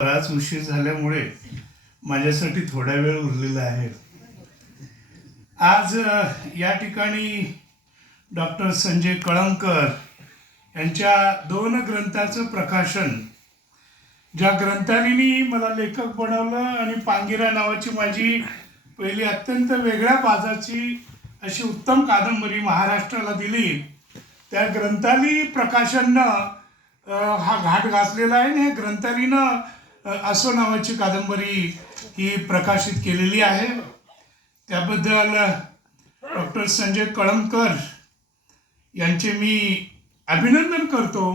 बराच उशीर झाल्यामुळे माझ्यासाठी थोडा वेळ उरलेला आहे. आज या ठिकाणी डॉक्टर संजय कळमकर यांच्या 2 ग्रंथाचं प्रकाशन, ज्या ग्रंथांनी मला लेखक बनवलं आणि पांगिरा नावाची माझी पहिली अत्यंत वेगळ्या बाजाची अशी उत्तम कादंबरी महाराष्ट्राला दिली, त्या ग्रंथाली प्रकाशननं हा घाट घातलेला आहे. आणि ह्या ग्रंथालीनं असो नावाची कादंबरी ही प्रकाशित केलेली आहे. त्याबद्दल डॉक्टर संजय कळमकर यांचे मी अभिनंदन करतो.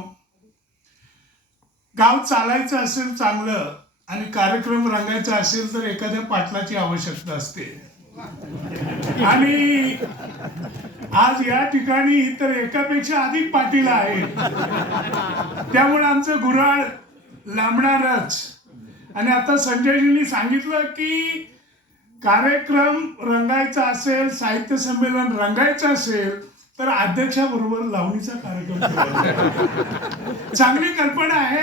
गाव चालायचं असेल चांगलं आणि कार्यक्रम रंगायचा असेल तर एखाद्या पाटलाची आवश्यकता असते. आणि आज या ठिकाणी तर एकापेक्षा अधिक पाटील आहेत, त्यामुळे आमचं गुऱ्हाळ लांबणारच. आणि आता संजयजींनी सांगितलं की कार्यक्रम रंगायचा असेल, साहित्य संमेलन रंगायचं असेल तर अध्यक्षाबरोबर लावणीचा कार्यक्रम करायचा. चांगली कल्पना आहे,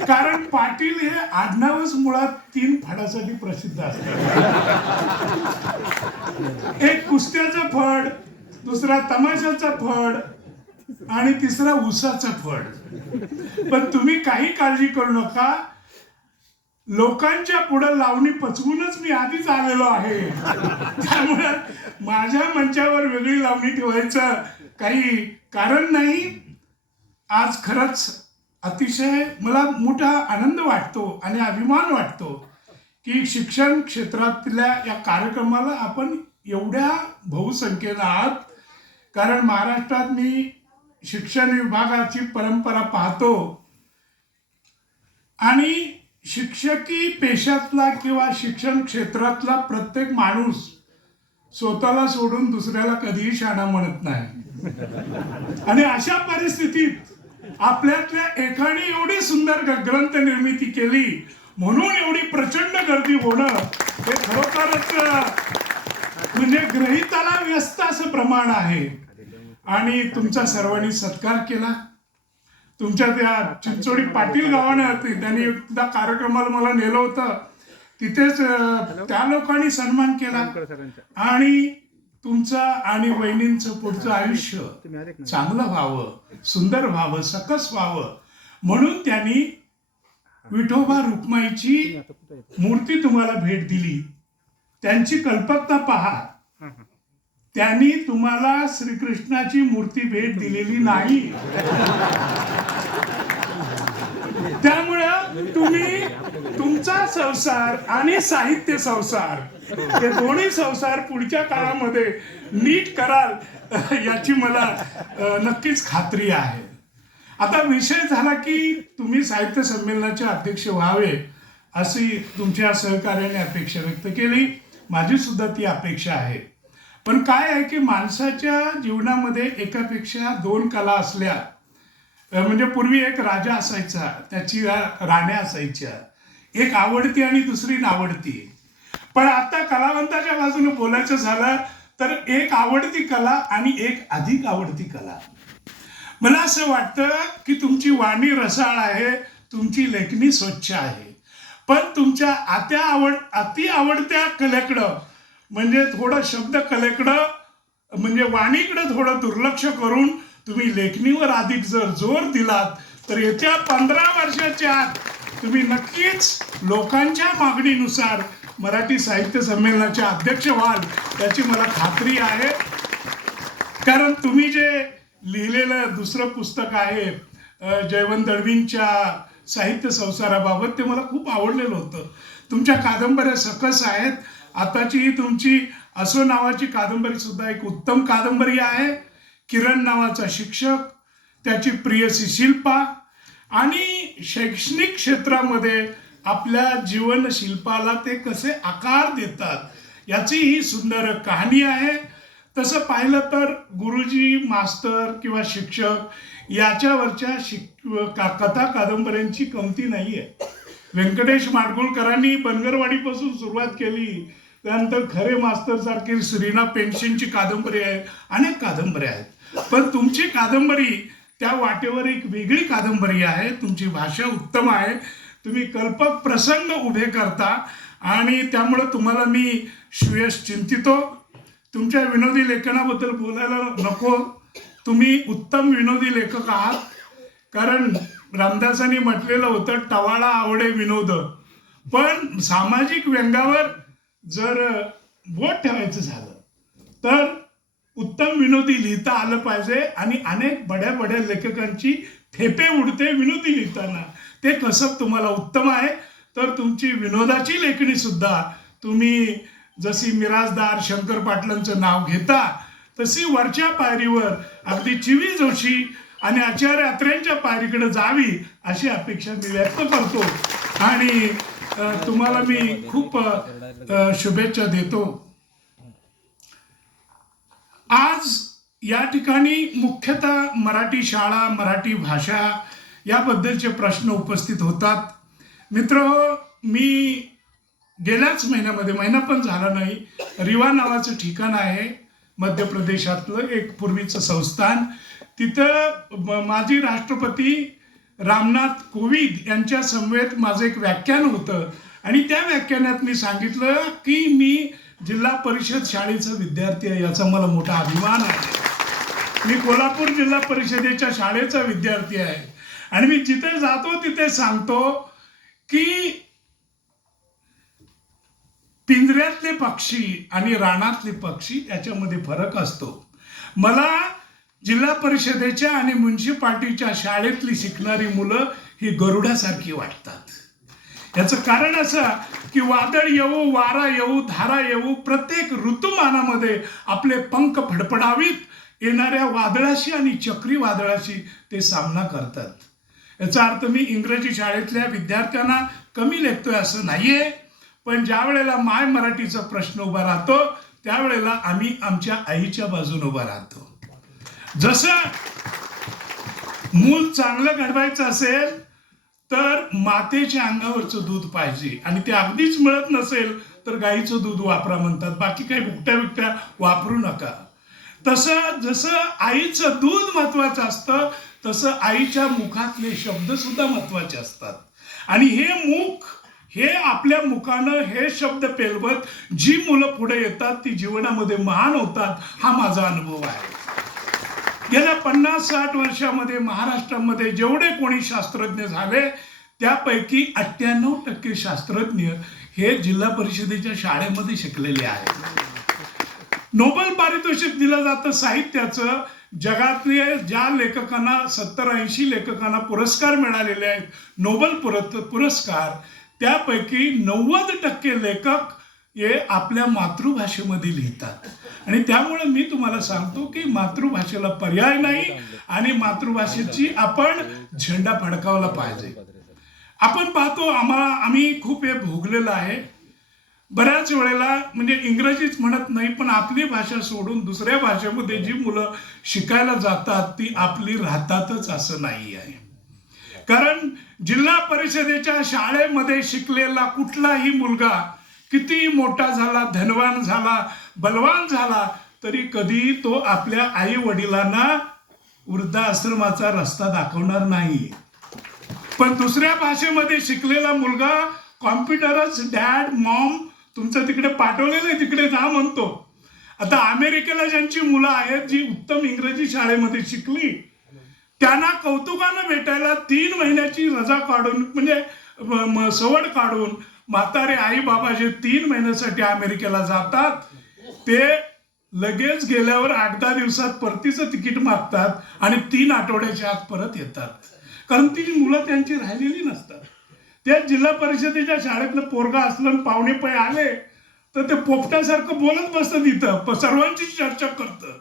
कारण पाटील हे आडनावच मुळात 3 फळासाठी प्रसिद्ध असतात. एक कुस्त्याचं फळ, दुसरा तमाशाचं फळ आणि तिसरा ऊसाचं फळ. पण तुम्ही काही काळजी करू नका, लोकांच्या पुढे लावणी पचवूनच मी आधीच आलेलो आहे. त्यामुळे माझ्या मंचावर वेगळी लावणी ठेवायचं काही कारण नाही. आज खरंच अतिशय मला मोठा आनंद वाटतो आणि अभिमान वाटतो की शिक्षण क्षेत्रातल्या या कार्यक्रमाला आपण एवढ्या बहुसंख्येनं आहात. कारण महाराष्ट्रात मी शिक्षण विभागाची परंपरा पाहतो आणि शिक्षकी पेशातला किंवा शिक्षण क्षेत्रातला प्रत्येक माणूस स्वतःला सोडून दुसऱ्याला कधीही शाणा म्हणत नाही. आणि अशा परिस्थितीत आपल्यातल्या एकाने एवढी सुंदर ग्रंथ निर्मिती केली म्हणून एवढी प्रचंड गर्दी होणं हे खरोखरच म्हणजे ग्रहिताला व्यस्त असं प्रमाण आहे. आणि तुमचा सर्वांनी सत्कार केला. तुमच्या त्या चिंचोडी पाटील गावानं त्यांनी एकदा कार्यक्रमाला मला नेलं होतं, तिथेच त्या लोकांनी सन्मान केला. आणि तुमचं आणि वहिनींचं पुढचं आयुष्य चांगलं व्हावं, सुंदर व्हावं, सकस व्हावं म्हणून त्यांनी विठोबा रुक्माईची मूर्ती तुम्हाला भेट दिली. त्यांची कल्पकता पहा, त्यांनी तुम्हाला श्रीकृष्णाची मूर्ती भेट दिलेली नाही. त्यामुळं तुम्ही तुमचा संसार आणि साहित्य संसार हे दोन्ही संसार पुढच्या काळामध्ये नीट कराल याची मला नक्कीच खात्री आहे. आता विषय झाला की तुम्ही साहित्य संमेलनाचे अध्यक्ष व्हावे अशी तुमच्या सहकार्याने अपेक्षा व्यक्त केली. माझी सुद्धा ती अपेक्षा आहे. पण काय आहे की माणसाच्या जीवनामध्ये एकापेक्षा 2 कला असल्या, म्हणजे पूर्वी एक राजा असायचा, त्याची राण्या असायच्या, एक आवडती आणि दुसरी नावडती. पण आता कलावंताच्या बाजूने बोलायचं झालं तर एक आवडती कला आणि एक अधिक आवडती कला. मला असं वाटतं की तुमची वाणी रसाळ आहे, तुमची लेखणी स्वच्छ आहे, पण तुमच्या अति आवडत्या कलेकडं म्हणजे थोडं शब्द कलेकडं म्हणजे वाणीकडं थोडं दुर्लक्ष करून तुम्ही लेखणीवर अधिक जर जोर दिलात तर येत्या 15 वर्षाच्या आत तुम्ही नक्कीच लोकांच्या मागणीनुसार मराठी साहित्य संमेलनाचे अध्यक्ष व्हाल याची मला खात्री आहे. कारण तुम्ही जे लिहिलेलं दुसरं पुस्तक आहे जयवंत दळवींच्या साहित्य संसाराबाबत, ते मला खूप आवडलेलं होतं. तुमच्या कादंबऱ्या सकस आहेत. आताची ही तुमची असो नावाची कादंबरी सुद्धा एक उत्तम कादंबरी आहे. किरण नावाचा शिक्षक, त्याची प्रियसी शिल्पा आणि शैक्षणिक क्षेत्रामध्ये आपल्या जीवनशिल्पाला ते कसे आकार देतात याची ही सुंदर कहाणी आहे. तसं पाहिलं तर गुरुजी, मास्तर किंवा शिक्षक याच्यावरच्या कथा कादंबऱ्यांची कमती नाही आहे. व्यंकटेश माडगुळकरांनी बनगरवाडीपासून सुरुवात केली, त्यानंतर खरे मास्तर सारखी श्रीना पेन्शनची कादंबरी आहे, अनेक कादंबऱ्या आहेत. पण तुमची कादंबरी त्या वाटेवर एक वेगळी कादंबरी आहे. तुमची भाषा उत्तम आहे, तुम्ही कल्पक प्रसंग उभे करता आणि त्यामुळे तुम्हाला मी श्रेयस चिंतितो. तुमच्या विनोदी लेखनाबद्दल बोलायला नको, तुम्ही उत्तम विनोदी लेखक आहात. कारण रामदासांनी म्हटलेलं होतं, टवाळा आवडे विनोद. पण सामाजिक व्यंगावर जर बोट ठेवायचं झालं तर उत्तम विनोदी लिहिता आलं पाहिजे. आणि अनेक बड्या बड्या लेखकांची ठेपे उडते विनोदी लिहिताना. ते कसब तुम्हाला उत्तम आहे. तर तुमची विनोदाची लेखणी सुद्धा तुम्ही जशी मिराजदार शंकर पाटलांचं नाव घेता तशी वरच्या पायरीवर अगदी चिवी जोशी आणि आचार्य अत्रेंच्या पायरीकडे जावी अशी अपेक्षा मी व्यक्त करतो. आणि तुम्हाला मी खूप शुभेच्छा देतो. आज या ठिकाणी मुख्यतः मराठी शाळा, मराठी भाषा याबद्दलचे प्रश्न उपस्थित होतात. मित्रहो, मी गेल्याच महिन्यामध्ये, महिना पण झाला नाही, रिवा नावाचं ठिकाण आहे मध्य प्रदेशातलं एक पूर्वीचं संस्थान. तिथं माजी राष्ट्रपती रामनाथ कोविंद यांच्या समवेत माझं एक व्याख्यान होतं. आणि त्या व्याख्यानात मी सांगितलं की मी जिल्हा परिषद शाळेचा विद्यार्थी आहे. याचा मला मोठा अभिमान आहे. मी कोल्हापूर जिल्हा परिषदेच्या शाळेचा विद्यार्थी आहे. आणि मी जिथे जातो तिथे सांगतो की पिंजऱ्यातले पक्षी आणि रानातले पक्षी याच्यामध्ये फरक असतो. मला जिल्हा परिषदेच्या आणि म्युन्सिपाल्टीच्या शाळेतली शिकणारी मुलं ही गरुडासारखी वाटतात. याचं कारण असं की वादळ येऊ, वारा येऊ, धारा येऊ, प्रत्येक ऋतुमानामध्ये आपले पंख फडफडावीत, येणाऱ्या वादळाशी आणि चक्रीवादळाशी ते सामना करतात. याचा अर्थ मी इंग्रजी शाळेतल्या विद्यार्थ्यांना कमी लेखतोय असं नाहीये. पण ज्या वेळेला माय मराठीचा प्रश्न उभा राहतो त्यावेळेला आम्ही आमच्या आईच्या बाजूने उभा राहतो. जसं मूल चांगलं घडवायचं असेल तर मातेच्या अंगावरचं दूध पाहिजे. आणि ते अगदीच मिळत नसेल तर गाईचं दूध वापरा म्हणतात. बाकी काही भुकट्या बिकट्या वापरू नका. तसं जसं आईचं दूध महत्वाचं असतं तसं आईच्या मुखातले शब्द सुद्धा महत्वाचे असतात. आणि हे आपल्या मुखानं हे शब्द पेलवत जी मुलं पुढे येतात ती जीवनामध्ये महान होतात. हा माझा अनुभव आहे. गेल्या 50-60 वर्षामध्ये महाराष्ट्रामध्ये जेवढे कोणी शास्त्रज्ञ झाले त्यापैकी 98% शास्त्रज्ञ हे जिल्हा परिषदेच्या शाळेमध्ये शिकलेले आहेत. नोबेल पारितोषिक दिलं जातं साहित्याचं. जगातले ज्या लेखकांना 70-80 लेखकांना पुरस्कार मिळालेले आहेत नोबेल पुरस्कार, त्यापैकी 90% लेखक हे आपल्या मातृभाषेमध्ये लिहितात. आणि त्यामुळे मी तुम्हाला सांगतो की मातृभाषेला पर्याय नाही आणि मातृभाषेची आपण झेंडा फडकावला पाहिजे. आपण पाहतो आम्ही खूप हे भोगलेलं आहे. बऱ्याच वेळेला म्हणजे इंग्रजीच म्हणत नाही पण आपली भाषा सोडून दुसऱ्या भाषेमध्ये जी मुलं शिकायला जातात ती आपली राहतातच असं नाही आहे. कारण जिल्हा परिषदेच्या शाळेमध्ये शिकलेला कुठलाही मुलगा किती मोठा झाला, धनवान झाला, बलवान झाला तरी कधी तो आपल्या आई वडिलांना वृद्धाश्रमाचा रस्ता दाखवणार नाही. पण दुसऱ्या भाषेमध्ये शिकलेला मुलगा कॉम्प्युटरच डॅड मॉम तुमचं तिकडे पाठवलेलं आहे तिकडे जा म्हणतो. आता अमेरिकेला ज्यांची मुलं आहेत जी उत्तम इंग्रजी शाळेमध्ये शिकली त्यांना कौतुकानं भेटायला 3 महिन्याची रजा काढून म्हणजे सवड काढून म्हातारे आई बाबा जे 3 महिन्यासाठी अमेरिकेला जातात ते लगेच गेल्यावर 8-10 दिवसात परतीचं तिकीट मागतात आणि 3 आठवड्याच्या आत परत येतात. कारण ती मुलं त्यांची राहिलेली नसतात. त्या जिल्हा परिषदेच्या शाळेतलं पोरगा असलं पाहुणे पै आले तर ते पोपट्यासारखं बोलत बसतं तिथं, सर्वांची चर्चा करतं.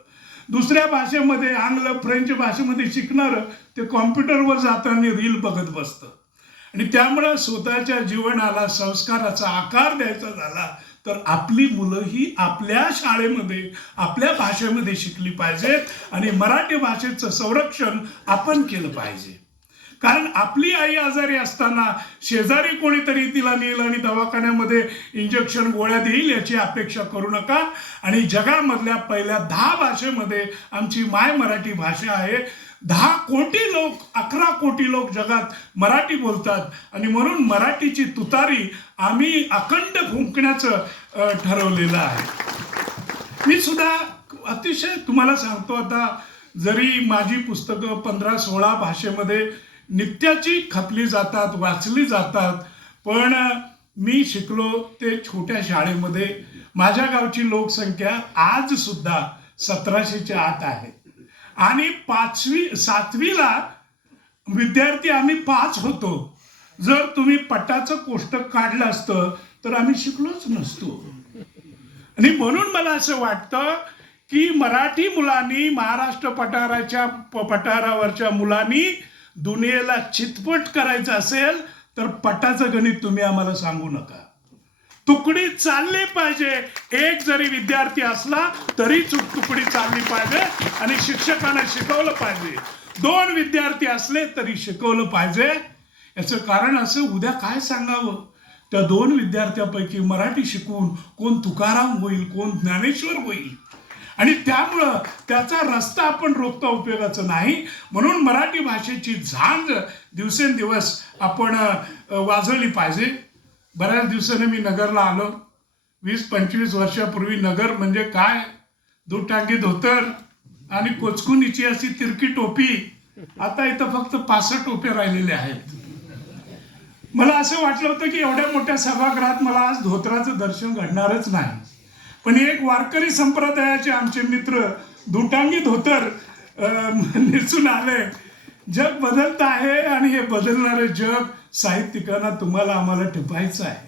दुसऱ्या भाषेमध्ये आंग्ल फ्रेंच भाषेमध्ये शिकणारं ते कॉम्प्युटरवर जाताना रील बघत बसतं. आणि त्यामुळं स्वतःच्या जीवनाला संस्काराचा आकार द्यायचा झाला तर आपली मुलं ही आपल्या शाळेमध्ये आपल्या भाषेमध्ये शिकली पाहिजेत आणि मराठी भाषेचं संरक्षण आपण केलं पाहिजे. कारण आपली आई आजारी असताना शेजारी कोणीतरी तिला नेईल आणि दवाखान्यामध्ये इंजेक्शन गोळ्या देईल याची अपेक्षा करू नका. आणि जगामधल्या पहिल्या 10 भाषेमध्ये आमची माय मराठी भाषा आहे. 10 कोटी लोक 11 कोटी लोक जगात मराठी बोलतात आणि म्हणून मराठीची तुतारी आम्ही अखंड फुंकण्याचं ठरवलेलं आहे. मी सुद्धा अतिशय तुम्हाला सांगतो, आता जरी माझी पुस्तकं 15-16 भाषेमध्ये नित्याची खपली जातात, वाचली जातात, पण मी शिकलो ते छोट्या शाळेमध्ये. माझ्या गावची लोकसंख्या आज सुद्धा 1700च्या आत आहे आणि 7वीला विद्यार्थी आम्ही 5 होतो. जर तुम्ही पटाचं कोष्टक काढलं असतं तर आम्ही शिकलोच नसतो. आणि म्हणून मला असं वाटतं की मराठी मुलांनी, महाराष्ट्र पठारावरच्या मुलांनी दुनियेला चितपट करायचं असेल तर पटाचं गणित तुम्ही आम्हाला सांगू नका. तुकडी चालली पाहिजे. एक जरी विद्यार्थी असला तरी तुकडी चालली पाहिजे आणि शिक्षकांना शिकवलं पाहिजे. 2 विद्यार्थी असले तरी शिकवलं पाहिजे. याचं कारण असं, उद्या काय सांगावं, त्या 2 विद्यार्थ्यापैकी मराठी शिकून कोण तुकाराम होईल, कोण ज्ञानेश्वर होईल. आणि त्यामुळं त्याचा रस्ता आपण रोखता उपयोगाचं नाही. म्हणून मराठी भाषेची झांज दिवसेंदिवस आपण वाजवली पाहिजे. बऱ्याच दिवसाने मी नगरला आलो. 20-25 वर्षापूर्वी नगर म्हणजे काय, दुटांगी धोतर आणि कोचकुनीची अशी तिरकी टोपी. आता इथं फक्त 5 टोप्या राहिलेल्या आहेत. मला असं वाटलं होतं की एवढ्या मोठ्या सभागृहात मला आज धोत्राचं दर्शन घडणारच नाही. पण एक वारकरी संप्रदायाचे आमचे मित्र दुटांगी धोतर नेसून आले. जग बदलत आहे आणि हे बदलणारे जग साहित्यिकांना तुम्हाला आम्हाला टिपायचं आहे.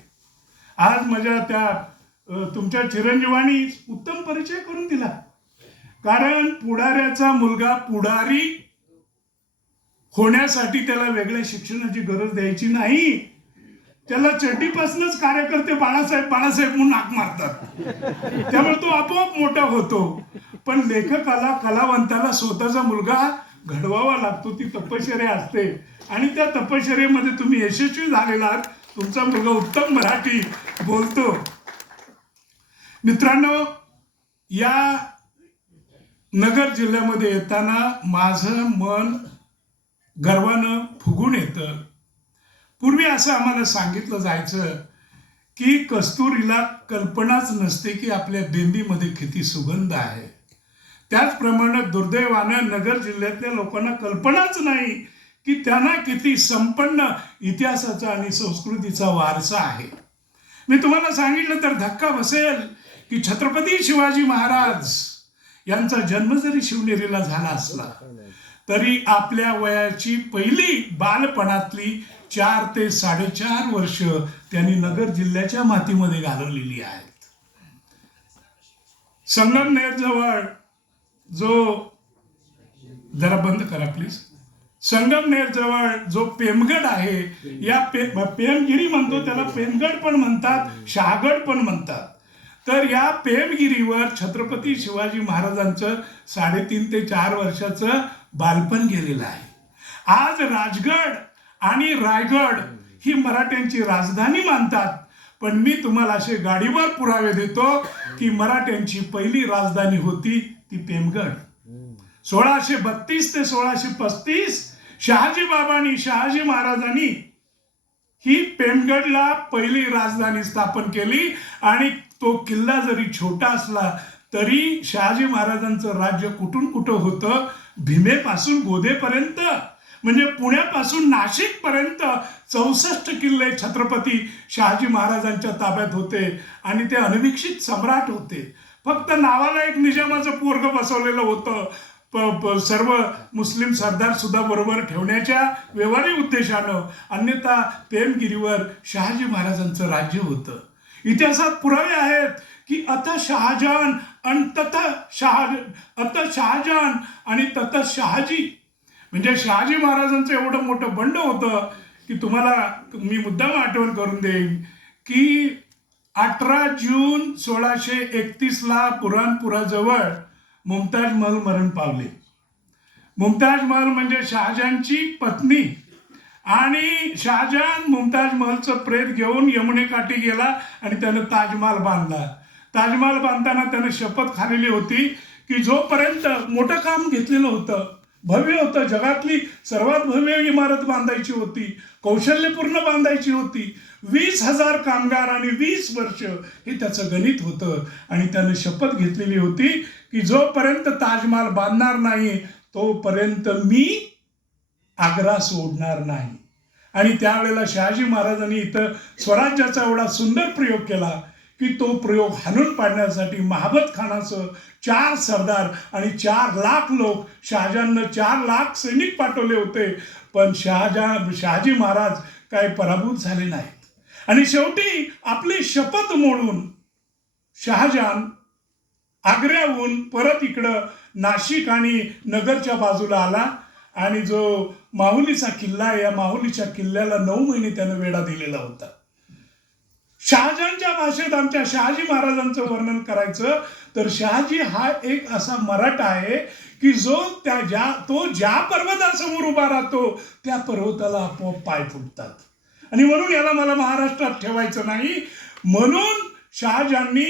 आज माझ्या त्या तुमच्या चिरंजीवानी उत्तम परिचय करून दिला. कारण पुढाऱ्याचा मुलगा पुढारी होण्यासाठी त्याला वेगळ्या शिक्षणाची गरज द्यायची नाही. त्याला चड्डीपासूनच कार्यकर्ते बाळासाहेब म्हणून हाक मारतात. त्यामुळे तो आपोआप मोठा होतो. पण लेखकाला, कलावंताला स्वतःचा मुलगा घडवावा लागतो. ती तपश्चर्या असते आणि त्या तपश्चर्येमध्ये तुम्ही यशस्वी झालेला आहात. तुमचा मुलगा उत्तम मराठी बोलतो. मित्रांनो, या नगर जिल्ह्यामध्ये येताना माझं मन गर्वानं फुगून येतं. पूर्वी असं आम्हाला सांगितलं जायचं की कस्तुरीला कल्पनाच नसते की आपल्या बेंबीमध्ये किती सुगंध आहे. त्याचप्रमाणे दुर्दैवानं नगर जिल्ह्यातल्या लोकांना कल्पनाच नाही की त्यांना किती संपन्न इतिहासाचा आणि संस्कृतीचा वारसा आहे. मी तुम्हाला सांगितलं तर धक्का बसेल की छत्रपती शिवाजी महाराज यांचा जन्म जरी शिवनेरीला झाला असला तरी आपल्या वयाची पहिली बालपणातली 4 ते 4.5 वर्ष त्यांनी नगर जिल्ह्याच्या मातीमध्ये घालवलेली आहेत. संगमनेर जवळ जरा बंद करा प्लीज. संगमनेर जवळ जो पेमगड आहे, या पेमगिरी म्हणतो, त्याला पेमगड पण म्हणतात, शहागड पण म्हणतात. तर या पेमगिरीवर छत्रपती शिवाजी महाराजांचं 3.5 ते 4 वर्षाचं बालपण गेलेलं आहे. आज राजगड आणि रायगड ही मराठ्यांची राजधानी मानतात. पण मी तुम्हाला असे गाडीवर पुरावे देतो की मराठ्यांची पहिली राजधानी होती ती पेमगड. 1632 ते 1635 शहाजी महाराजांनी ही पेमगडला पहिली राजधानी स्थापन केली. आणि तो किल्ला जरी छोटा असला तरी शहाजी महाराजांचं राज्य कुठून कुठं होतं, भीमेपासून गोदेपर्यंत, म्हणजे पुण्यापासून नाशिक पर्यंत 64 किल्ले छत्रपती शहाजी महाराजांच्या ताब्यात होते आणि ते अनभिक्षित सम्राट होते. फक्त नावाला एक निजामाचं पोरग बसवलेलं होतं, सर्व मुस्लिम सरदार सुद्धा बरोबर ठेवण्याच्या व्यवहारी उद्देशानं. अन्यथा पेमगिरीवर शहाजी महाराजांचं राज्य होतं. इतिहासात पुरावे आहेत की अत शहाजहान आणि तत शहाजी, म्हणजे शहाजी महाराजांचं एवढं मोठं बंड होतं की तुम्हाला मी मुद्दाम आठवण करून देईन की 18 जून 1631ला बुरहानपुराजवळ मुमताज महल मरण पावले. मुमताज महल म्हणजे शहाजहानची पत्नी. आणि शहाजहान मुमताज महलचं प्रेत घेऊन यमुनेकाठी गेला आणि त्यानं ताजमहाल बांधला. ताजमहाल बांधताना त्यानं शपथ खाल्लेली होती की जोपर्यंत, मोठं काम घेतलेलं होतं, भव्य होतं. जगातली सर्वात भव्य इमारत बांधायची होती, कौशल्यपूर्ण बांधायची होती. 20,000 कामगार आणि 20 वर्ष हे त्याचं गणित होतं. आणि त्यानं शपथ घेतलेली होती की जोपर्यंत ताजमहाल बांधणार नाही तोपर्यंत मी आग्रा सोडणार नाही. आणि त्यावेळेला शहाजी महाराजांनी इथं स्वराज्याचा एवढा सुंदर प्रयोग केला की तो प्रयोग हाणून पाडण्यासाठी महाबत खानाचं 4 सरदार आणि 4 लाख लोक, शहाजहाननं 4 लाख सैनिक पाठवले होते. पण शहाजी महाराज काय पराभूत झाले नाहीत. आणि शेवटी आपली शपथ मोडून शहाजहान आग्र्याहून परत इकडं नाशिक आणि नगरच्या बाजूला आला. आणि जो माहुलीचा किल्ला आहे, या माहुलीच्या किल्ल्याला 9 महिने त्यानं वेढा दिलेला होता. शहाजहानच्या भाषेत आमच्या शहाजी महाराजांचं वर्णन करायचं तर शहाजी हा एक असा मराठा आहे की तो ज्या पर्वतासमोर उभा राहतो त्या पर्वताला आपोआप पाय फुटतात. आणि म्हणून याला मला महाराष्ट्रात ठेवायचं नाही. म्हणून शहाजहाननी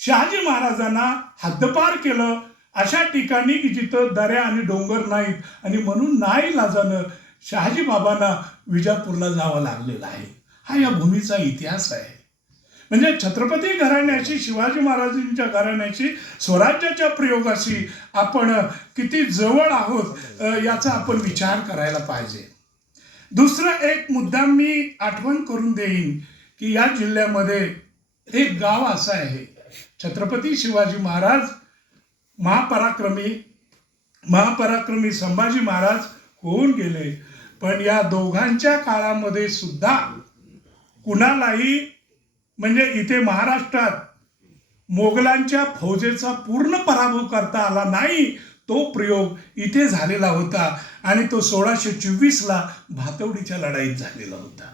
शहाजी महाराजांना हद्दपार केलं अशा ठिकाणी की जिथं दऱ्या आणि डोंगर नाहीत. आणि म्हणून नाईलाजानं शहाजी बाबांना विजापूरला जावं लागलेलं आहे. हा या भूमीचा इतिहास आहे. म्हणजे छत्रपती घराण्याची, शिवाजी महाराजांच्या घराण्याची, स्वराज्याच्या प्रयोगाशी आपण किती जवळ आहोत याचा आपण विचार करायला पाहिजे. दुसरा एक मुद्दा मी आठवण करून देईन की या जिल्ह्यामध्ये एक गाव असं आहे, छत्रपती शिवाजी महाराज महापराक्रमी संभाजी महाराज होऊन गेले. पण या दोघांच्या काळामध्ये सुद्धा कुणालाही म्हणजे इथे महाराष्ट्रात मोगलांच्या फौजेचा पूर्ण पराभव करता आला नाही. तो प्रयोग इथे झालेला होता आणि तो 1624ला भातवडीच्या लढाईत झालेला होता.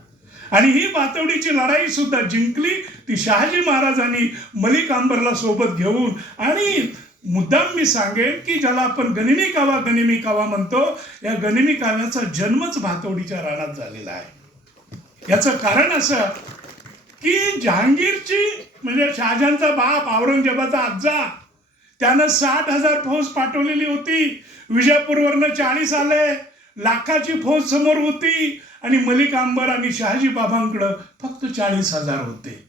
आणि ही भातवडीची लढाई सुद्धा जिंकली ती शहाजी महाराजांनी मलिक अंबरला सोबत घेऊन. आणि मुद्दाम मी सांगेन की ज्याला आपण गनिमी कावा म्हणतो, या गनिमी काव्याचा जन्मच भातवडीच्या रानात झालेला आहे. याचं कारण असं की जहांगीरची म्हणजे शहाजहानचा बाप औरंगजेबाचा आज्जा त्यानं 60,000 फौज पाठवलेली होती. विजापूरवरनं 40 आले, लाखाची फौज समोर होती. आणि मलिक अंबर आणि शहाजी बाबांकडं फक्त 40,000 होते.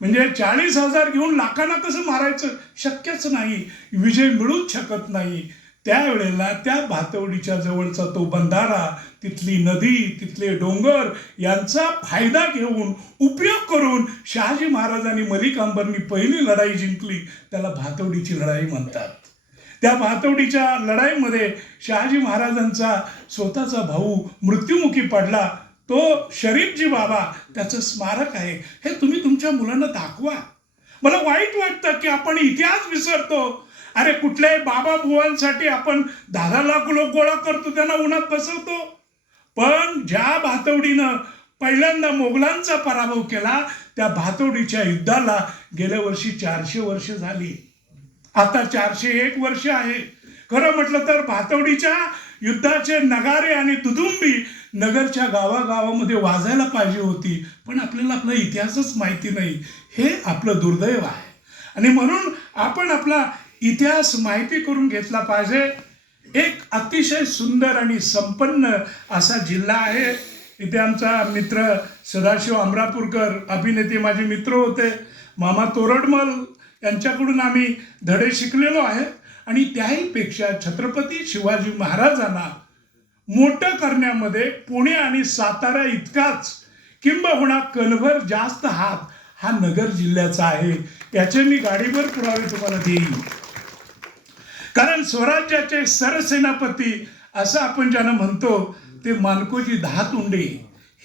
म्हणजे 40,000 घेऊन लाखांना कसं मारायचं, शक्यच नाही, विजय मिळूच शकत नाही. त्यावेळेला त्या भातवडीच्या जवळचा तो बंधारा, तिथली नदी, तिथले डोंगर यांचा फायदा घेऊन, उपयोग करून शहाजी महाराजांनी मलिक अंबरनी पहिली लढाई जिंकली. त्याला भातवडीची लढाई म्हणतात. त्या भातवडीच्या लढाईमध्ये शहाजी महाराजांचा स्वतःचा भाऊ मृत्युमुखी पडला. तो शरीफजी बाबा त्याचं स्मारक आहे. हे तुम्ही तुमच्या मुलांना दाखवा. मला वाईट वाटतं की आपण इतिहास विसरतो. अरे कुठल्याही बाबा बुवांसाठी आपण 10 लाख लोक गोळा करतो, त्यांना उन्हात बसवतो. पण ज्या भातवडीनं पहिल्यांदा मोगलांचा पराभव केला त्या भातवडीच्या युद्धाला गेल्या वर्षी 400 वर्ष झाली. आता 401 वर्ष आहे. खरं म्हटलं तर भातवडीच्या युद्धाचे नगारे आणि दुदुंबी नगरच्या गावागावामध्ये वाजायला पाहिजे होती. पण आपल्याला आपला इतिहासच माहिती नाही. हे आपलं दुर्दैव आहे. आणि म्हणून आपण आपला इतिहास माहिती करून घेतला पाहिजे. एक अतिशय सुंदर आणि संपन्न असा जिल्हा आहे. इथे आमचा मित्र सदाशिव अमरापूरकर अभिनेते माझे मित्र होते. मामा तोरडमल यांच्याकडून आम्ही धडे शिकलेलो आहे. आणि त्याहीपेक्षा छत्रपती शिवाजी महाराजांना मोठं करण्यामध्ये पुणे आणि सातारा इतकाच किंबहुना कणभर जास्त हात हा नगर जिल्ह्याचा आहे. याचे मी गाडीवर पुरावे तुम्हाला देईन. कारण स्वराज्याचे सरसेनापती असं आपण ज्यांना म्हणतो ते मानकोजी 10 तोंडे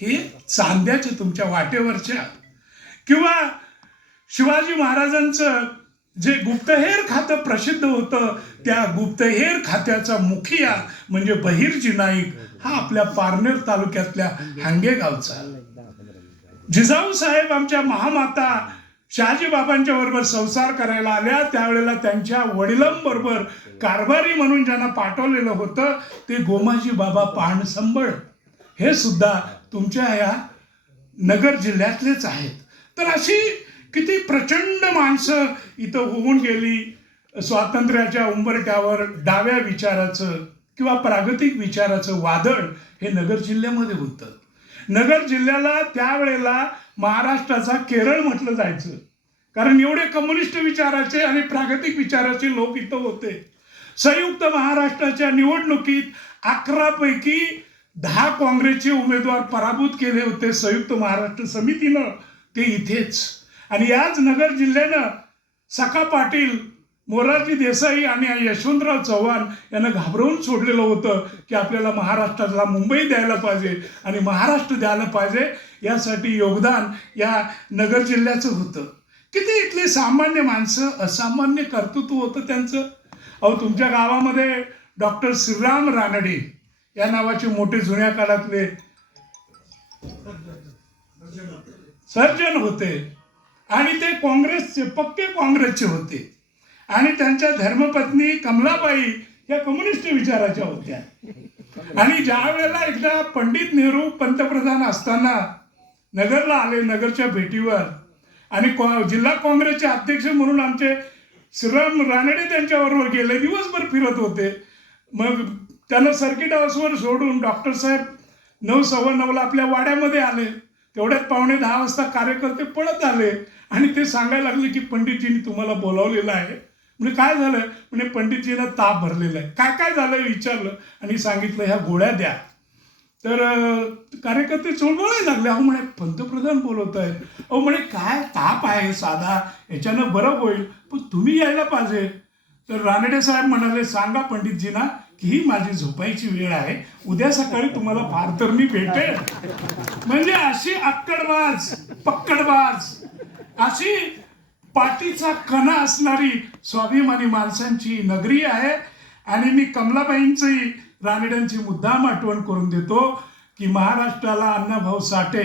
हे चांद्याचे तुमच्या वाटेवरच्या, किंवा शिवाजी महाराजांचं जे गुप्तहेर खातं प्रसिद्ध होतं त्या गुप्तहेर खात्याचा मुखिया म्हणजे बहिर्जी नाईक हा आपल्या पारनेर तालुक्यातल्या हांगे गावचा. जिजाऊ साहेब आमच्या महामाता शहाजी बाबांच्या बरोबर संसार करायला आल्या त्यावेळेला त्यांच्या वडिलांबरोबर कारभारी म्हणून ज्यांना पाठवलेलं होतं ते गोमाजी बाबा पाणसंबळ हे सुद्धा तुमच्या या नगर जिल्ह्यातलेच आहेत. तर अशी किती प्रचंड माणसं इथं होऊन गेली स्वातंत्र्याच्या उंबरठ्यावर डाव्या विचाराचं. किंवा प्रागतिक विचाराचं वादळ हे नगर जिल्ह्यामध्ये होतं. नगर जिल्ह्याला त्यावेळेला महाराष्ट्राचा केरळ म्हटलं जायचं, कारण एवढे कम्युनिस्ट विचाराचे आणि प्रागतिक विचाराचे लोक इथं होते. संयुक्त महाराष्ट्राच्या निवडणुकीत 11 पैकी 10 काँग्रेसचे उमेदवार पराभूत केले होते संयुक्त महाराष्ट्र समितीनं, ते इथेच. आणि याच नगर जिल्ह्यानं सखा पाटील, मोरारजी देसाई आणि यशवंतराव चव्हाण यांना घाबरवून सोडलेलं होतं की आपल्याला महाराष्ट्राला मुंबई द्यायला पाहिजे आणि महाराष्ट्र द्यायला पाहिजे. यासाठी योगदान या नगर जिल्ह्याचं होतं. किती इथले सामान्य माणसं, असामान्य कर्तृत्व होतं त्यांचं. अहो, तुमच्या गावामध्ये डॉक्टर श्रीराम रानडे या नावाचे मोठे जुन्या काळातले सर्जन होते आणि ते काँग्रेसचे, पक्के काँग्रेसचे होते. आणि त्यांच्या धर्मपत्नी कमलाबाई या कम्युनिस्ट विचाराच्या होत्या. आणि ज्या वेळेला एकदा पंडित नेहरू पंतप्रधान असताना नगरला आले, नगरच्या भेटीवर, आणि जिल्हा काँग्रेसचे अध्यक्ष म्हणून आमचे श्रीराम रानडे त्यांच्याबरोबर गेले, दिवसभर फिरत होते. मग त्यांना सर्किट हाऊसवर सोडून डॉक्टर साहेब 9:15 आपल्या वाड्यामध्ये आले. तेवढ्यात 9:45 वाजता कार्यकर्ते पळत आले आणि ते सांगायला लागले की पंडितजींनी तुम्हाला बोलावलेलं आहे. म्हणजे काय झालं? म्हणजे पंडितजींना ताप भरलेला आहे. काय काय झालं विचारलं आणि सांगितलं ह्या गोळ्या द्या. तर कार्यकर्ते चळवळायला लागले. अहो म्हणे पंतप्रधान बोलवत आहेत. अहो म्हणे काय ताप आहे साधा, याच्यानं बरं होईल, पण तुम्ही यायला पाहिजे. तर रानडे साहेब म्हणाले सांगा पंडितजींना की ही माझी झोपायची वेळ आहे, उद्या सकाळी तुम्हाला फार तर मी भेटेल. म्हणजे अशी अक्कडबाज, पक्कडबाज, अशी पाठीचा कणा असणारी स्वाभिमानी माणसांची नगरी आहे. आणि मी कमलाबाईंची, रानड्यांची मुद्दाम आठवण करून देतो की महाराष्ट्राला अण्णाभाऊ साठे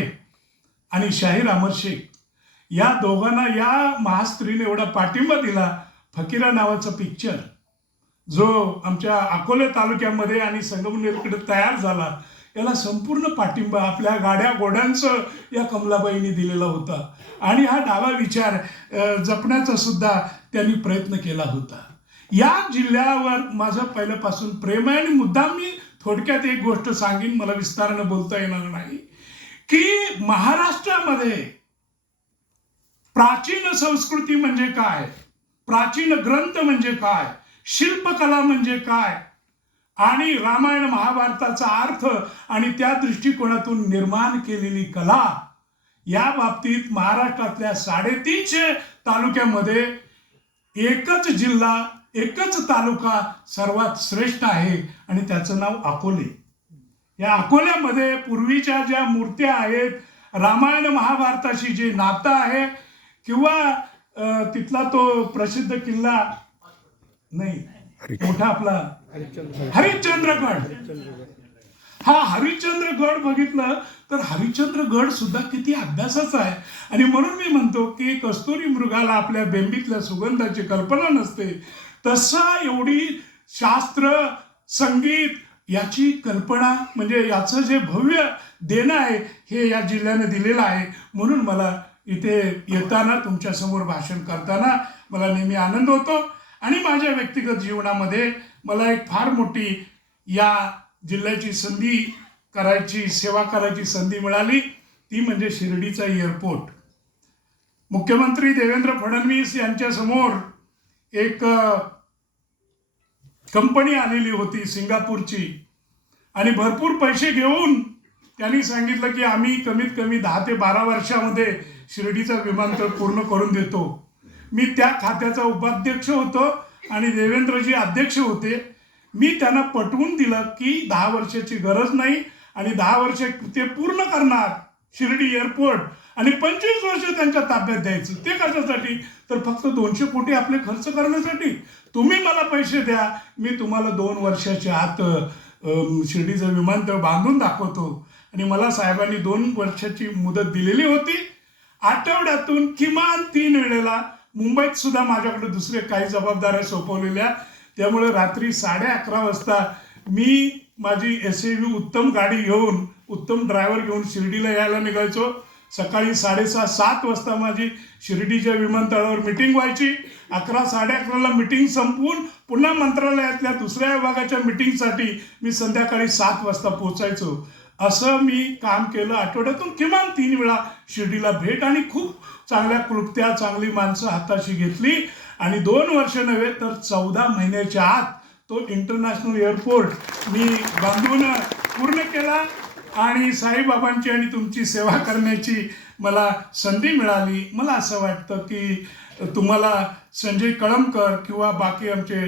आणि शाहीर अमर शेख या दोघांना या महास्त्रीने एवढा पाठिंबा दिला. फकीरा नावाचा पिक्चर जो आमच्या अकोले तालुक्यामध्ये आणि संगमनेरकडे तयार झाला, याला संपूर्ण पाठिंबा आपल्या गाड्या घोड्यांचं या कमलाबाईंनी दिलेला होता. आणि हा डावा विचार जपण्याचा सुद्धा त्यांनी प्रयत्न केला होता. या जिल्ह्यावर माझं पहिल्यापासून प्रेम आहे. आणि मुद्दाम मी थोडक्यात एक गोष्ट सांगेन, मला विस्तारानं बोलता येणार नाही, की महाराष्ट्रामध्ये प्राचीन संस्कृती म्हणजे काय, प्राचीन ग्रंथ म्हणजे काय, शिल्पकला म्हणजे काय, आणि रामायण महाभारताचा अर्थ आणि त्या दृष्टिकोनातून निर्माण केलेली कला, या बाबतीत महाराष्ट्रातल्या 350 तालुक्यामध्ये एकच जिल्हा, एकच तालुका सर्वात श्रेष्ठ आहे आणि त्याचं नाव अकोले. या अकोल्यामध्ये पूर्वीच्या ज्या मूर्त्या आहेत, रामायण महाभारताशी जे नातं आहे, किंवा तिथला तो प्रसिद्ध किल्ला नाही मोठा आपला हरिश्चंद्रगड, हा हरिश्चंद्रगड बघितलं तर हरिश्चंद्रगड सुद्धा किती अभ्यासाचा आहे. आणि म्हणून मी म्हणतो की कस्तुरी मृगाला आपल्या बेंबीतल्या सुगंधाची कल्पना नसते, तसा एवढी शास्त्र, संगीत याची कल्पना, म्हणजे याचं जे भव्य देणं आहे हे या जिल्ह्याने दिलेलं आहे. म्हणून मला इथे येताना, तुमच्यासमोर भाषण करताना मला नेहमी आनंद होतो. आणि माझ्या व्यक्तिगत जीवनामध्ये मला एक फार मोठी या जिल्ह्याची संधी करायची, सेवा करायची संधी मिळाली, ती म्हणजे शिर्डीचा एअरपोर्ट. मुख्यमंत्री देवेंद्र फडणवीस यांच्यासमोर एक कंपनी आलेली होती सिंगापूरची, आणि भरपूर पैसे घेऊन त्यांनी सांगितलं की आम्ही कमीत कमी 10 ते 12 वर्षामध्ये शिर्डीचा विमानतळ पूर्ण करून देतो. मी त्या खात्याचा उपाध्यक्ष होतो आणि देवेंद्रजी अध्यक्ष होते. मी त्यांना पटवून दिलं की 10 वर्षाची गरज नाही आणि 10 वर्ष ते पूर्ण करणार शिर्डी एअरपोर्ट, आणि 25 वर्ष त्यांच्या ताब्यात द्यायचं. ते कशासाठी? तर फक्त 200 कोटी आपले खर्च करण्यासाठी. तुम्ही मला पैसे द्या, मी तुम्हाला 2 वर्षाच्या आत शिर्डीचं विमानतळ बांधून दाखवतो. आणि मला साहेबांनी 2 वर्षाची मुदत दिलेली होती. आठवड्यातून किमान 3 वेळेला मुंबईत सुद्धा माझ्याकडे दुसरे काही जबाबदाऱ्या सोपवलेल्या. त्यामुळे रात्री 11:30 वाजता मी माझी SUV उत्तम गाडी घेऊन, उत्तम ड्रायव्हर घेऊन शिर्डीला यायला निघायचो. सकाळी 6:30-7 वाजता माझी शिर्डीच्या विमानतळावर मिटिंग व्हायची. 11-11:30ला मिटिंग संपवून पुन्हा मंत्रालयातल्या दुसऱ्या विभागाच्या मिटिंगसाठी मी संध्याकाळी 7 वाजता पोचायचो. असं मी काम केलं. आठवड्यातून किमान 3 वेळा शिर्डीला भेट आणि खूप चांगल्या क्लुप्त्या चांगली माणसं हाताशी घेतली आणि 2 वर्ष नव्हे तर 14 महिन्याच्या आत तो इंटरनॅशनल एअरपोर्ट मी बांधून पूर्ण केला आणि साईबाबांची आणि तुमची सेवा करण्याची मला संधी मिळाली. मला असं वाटतं की तुम्हाला संजय कळमकर किंवा बाकी आमचे